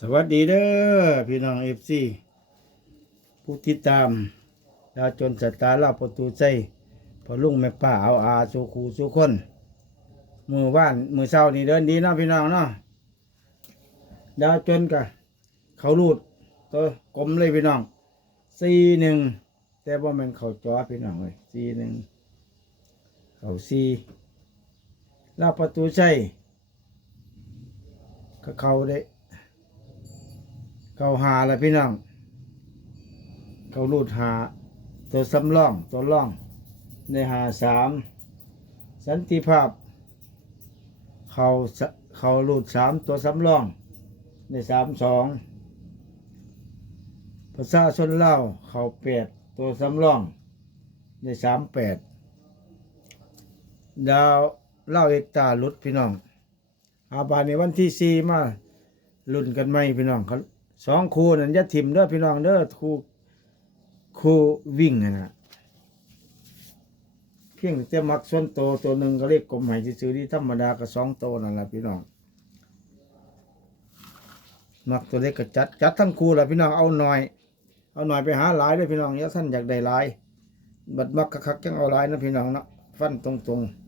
สวัสดีเด้อพี่น้องเอฟซีผู้ติดตามดาวจนสตาร์ลาประตูใจพอลุงแม่ป้าเอาอาสูคูสูคนมือว่านมือเช้านี่เดินดีเนาะพี่น้องเนาะดาวจนกะเขารูดตัวกลมเลยพี่น้องสี่หนึ่งแต่ว่ามันเขาจอพี่น้องเลยสี่หนึ่งเขาสี่ลาประตูใจก็เขาได้ เขาหาแหละพี่น้องเขารูดหาตัวสำรองตัวร่องในหาสามสันติภาพ เขาเขารูดสามตัวสำรอง ในสามสองภาษาชนเล่าเขาแปดตัวสำรอง ในสามแปดดาวเล่าเอกตาลุดพี่น้อง อาบานในวันที่สี่มาลุ่นกันไหมพี่น้องเขา สองคู่นั่นอยะถิ่มเด้อพี่น้องเด้อคู่คู่วิ่งนะนะเพียงแต่มักส่วนโตตัวหนึ่งก็เรียกกลมใหายซื้อที่ธรรมดาก็สองโตนั่นแหละพี่น้องมักตัวเล็กก็จัดจัดทั้งคู่แหละพี่น้องเอาหน่อย เอาหน่อยไปหาหลายเด้วยพี่น้องอย่าสั้นอยากได้หลายบัดมักคักจังเอาหลายนะพี่น้องเนาะฟันตรงๆ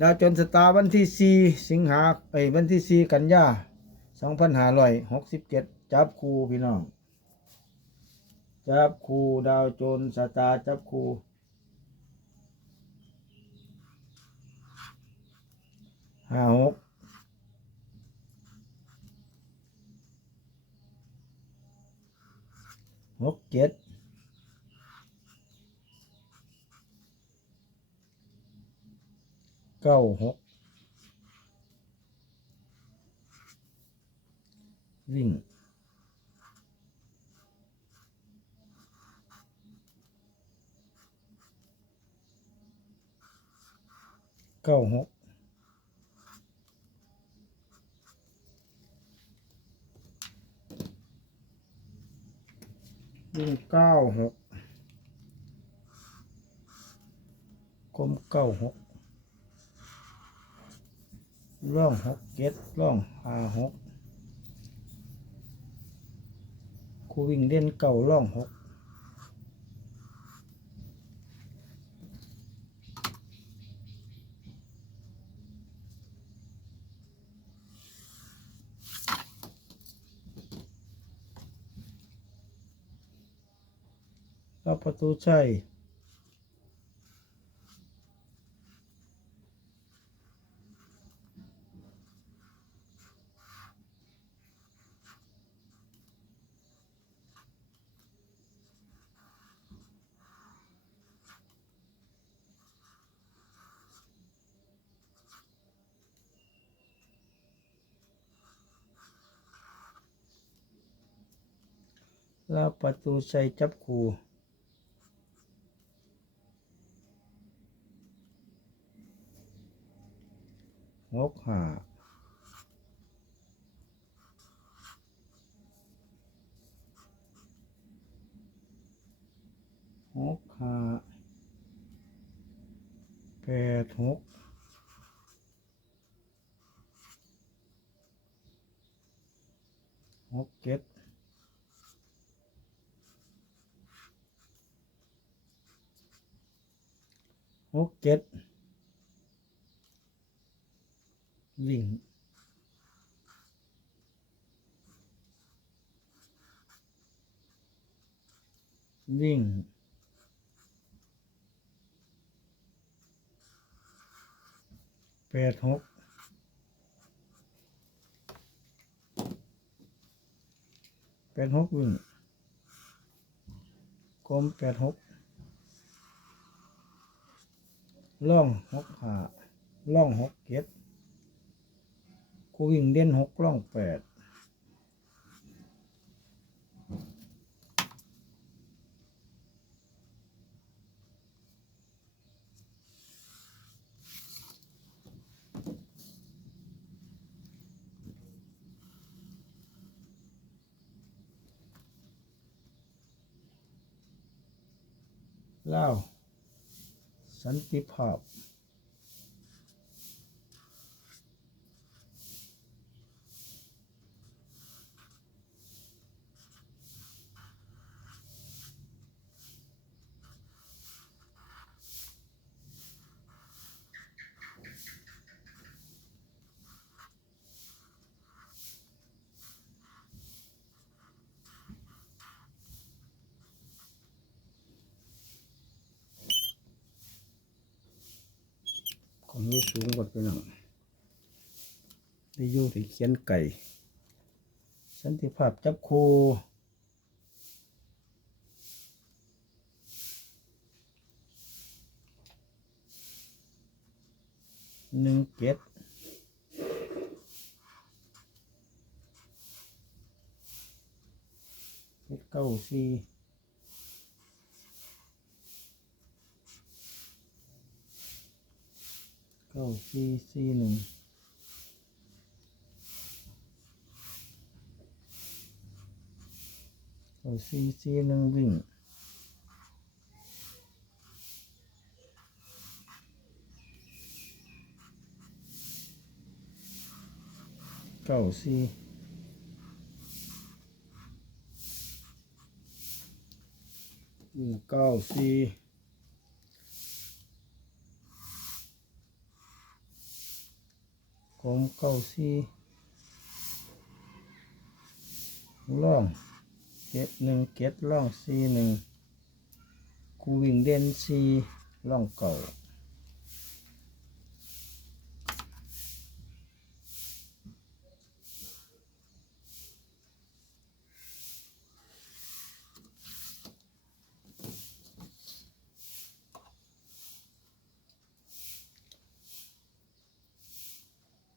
ดาวจนสตาร์วันที่ 4 สิงหาเอ้วันที่ 4 กันยา 2567จับคูพี่น้อง จับคูดาวโจนสตาร์จับคูห้าหกหกเจ็ดเก้าหก วิ่ง เก้าหกวิ่งเก้าหกกลมเก้าหกร่องหกเจ็ดร่องห้าหก คูวิ่งเล่นเก่าล่องหกรับประตูใช่ แล้วประตูใส่จับคูหกห้าหกห้าแปดหกหกเจ็ด หกเจ็ดวิ่งวิ่งแปดหกแปดหกวิ่งกลมแปดหก ล่องหกหาล่องหกเจ็ดกูวิ่งเด่นหกล่องแปดเล่า สันติภาพ สูงกว่าพี่น้องได้อยู่ที่เขียนไก่ สันติภาพจับคูหนึ่งเจ็ดเจ็ดเก้าสี่เก้า สี่สี่หนึ่งเอาซีซีหนึ่งวิ่งเก้าซีวิ่เก้าซี กลมเก้าสี่ล่องเจ็ดหนึ่งเจ็ดล่องสี่หนึ่งกูวิ่งเด่นสี่ล่องเก่า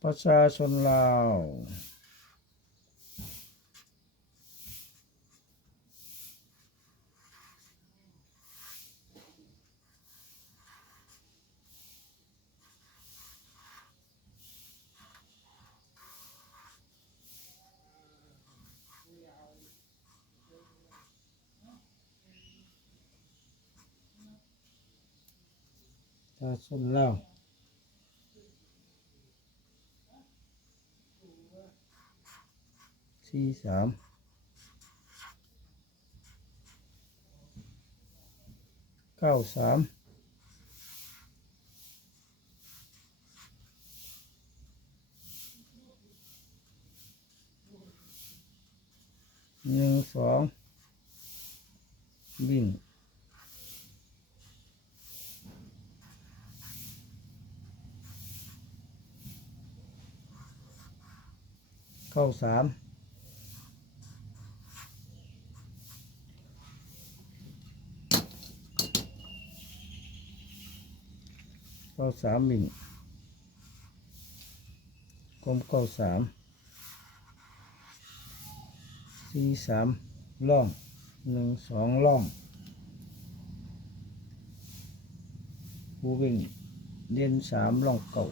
ประชาชนลาวตาชนเล่า สี่สามเก้าสามหนึ่งสองวิ่งเข้าสาม ก้าสามวิ่งกลมเก้าสามสี่สามล่องหนึ่งสองล่องผู้วิ่งเด่นสามล่องเก่า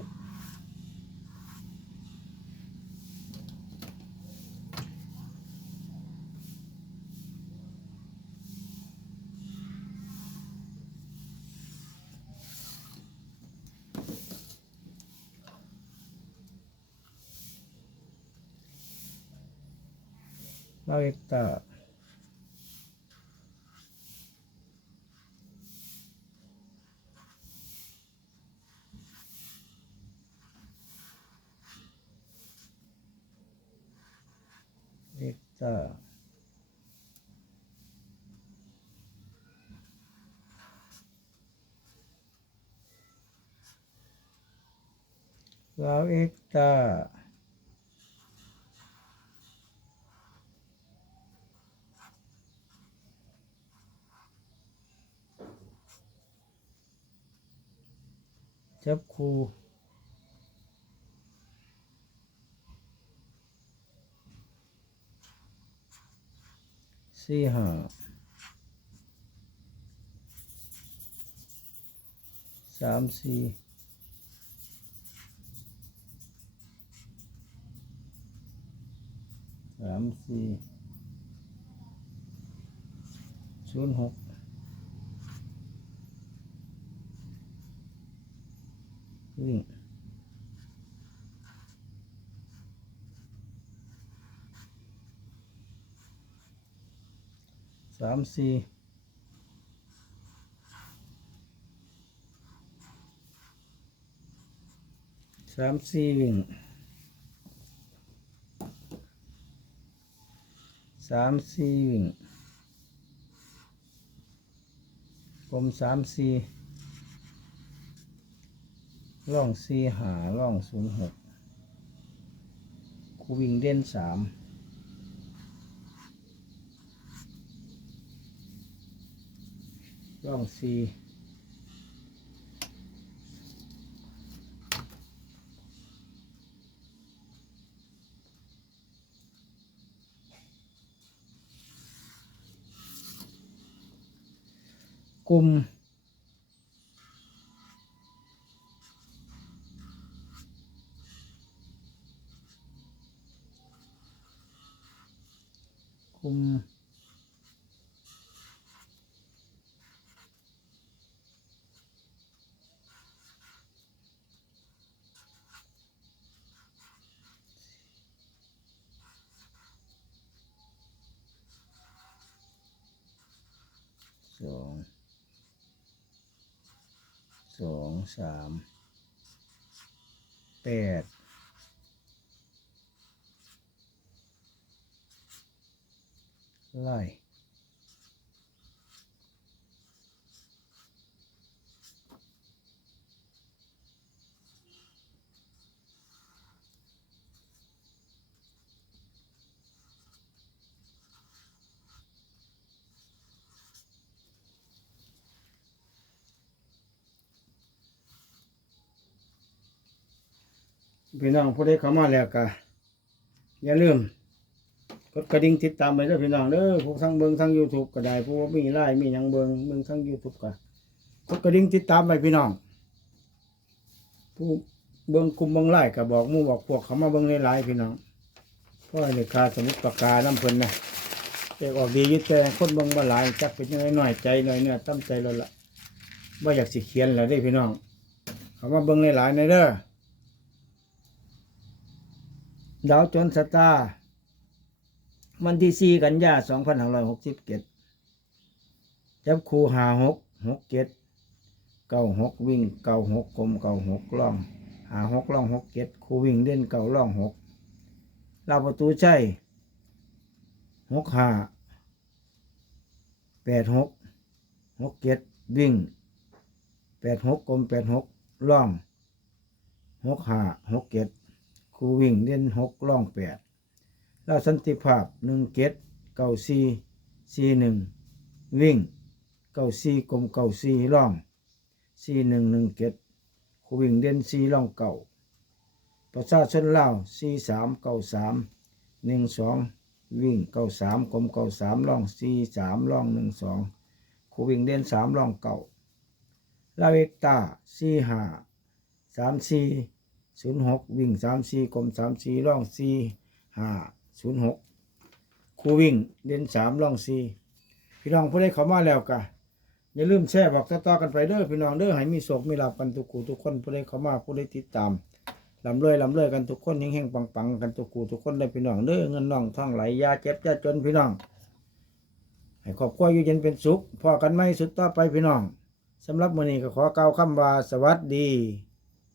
เราเอกตาเอกตาเราเอกตา จับคู่สี่ห้าสามสี่สามสี่ศูนย์หก วิ่งสามสี่สามสี่วิ่งสามสี่วิ่งผมสามสี่ ร่องสี่หาร่องศูนย์หกคูวิ่งเด่นสามร่องสี่กลุ่ม คุม สอง สอง สาม แปด ไล่พี่น้องผู้ใดเข้ามาแล้วก็อย่าลืม กดกระดิ่งติดตามไปเด้อพี่น้องเด้อผู้ทั้งเบิ่งทั้ง YouTube ก็ได้ผู้ว่ามีไลน์มีหยังเบิ่งเบิ่งทั้ง YouTube ก็กดกระดิ่งติดตามไปพี่น้อง ผู้เบิ่งกลุ่มเบิ่งไลน์ก็บอกหมู่บอกพวกเขามาเบิ่งหลายๆพี่น้องเพราะในค่าสมุดปากกาน้ำเพิ่นนะแต่ออกดีอยู่แต่คนเบิ่งบ่หลายจักเป็นยังไงหน่อยใจน่อยเนื้อตั้มใจแล้วล่ะบ่อยากสิเขียนแล้วเด้พี่น้อง เขามาเบิ่งหลายๆในเด้อดาวจนสตาร์ วันที่สี่กันยาสองพันห้าร้อยหกสิบเจ็ดจับคูหาหกหกเจ็ดเก้าหกวิ่งเก้าหกกลมเก้าหกล่อง หาหกล่องหกเจ็ดคูวิ่งเด่นเก้าล่องหกเราประตูใช่หกห้าแปดหกหกเจ็ดวิ่งแปดหกกลมแปดหกล่องหกห้าหกเจ็ดคูวิ่งเด่นหกล่องแปด เราสันติภาพหนึ่งเจ็ดเก้าสี่สี่หนึ่งวิ่งเก้าสี่กลมเก้าสี่ร่องสี่หนึ่งหนึ่งเจ็ดคูวิ่งเด่นสี่ร่องเก่าประชาชนลาวสี่สามเก้าสามหนึ่งสองวิ่งเก้าสามกลมเก้าสามร่องสี่สามร่องหนึ่งสองคูวิ่งเด่นสามร่องเก่าลาเวกตาสี่ห้าสามสี่ศูนย์หกวิ่งสามสี่กลมสามสี่ร่องสี่ห้า ศูนย์หกครูวิ่งเด่นสามล่องสี่พี่น้องผู้ใดเขามาแล้วกะอย่าลืมแชร์บอกต่อๆกันไปเด้อพี่น้องเด้อให้มีโศกมีลาบกันทุกกูทุกคนผู้ใดเข้ามาผู้ใดติดตามลำเลื่อยลำเลื่อยกันทุกคนแห่งๆปังๆกันทุกกูทุกคนได้พี่น้องเด้อเงินน้องท่องไหลยาเจ็บยาจนพี่น้องให้ครอบครัวอยู่เย็นเป็นสุขพอกันไหมสุดต่อไปพี่น้องสำหรับมื้อนี้ก็ขอกล่าวคำว่าสวัสดี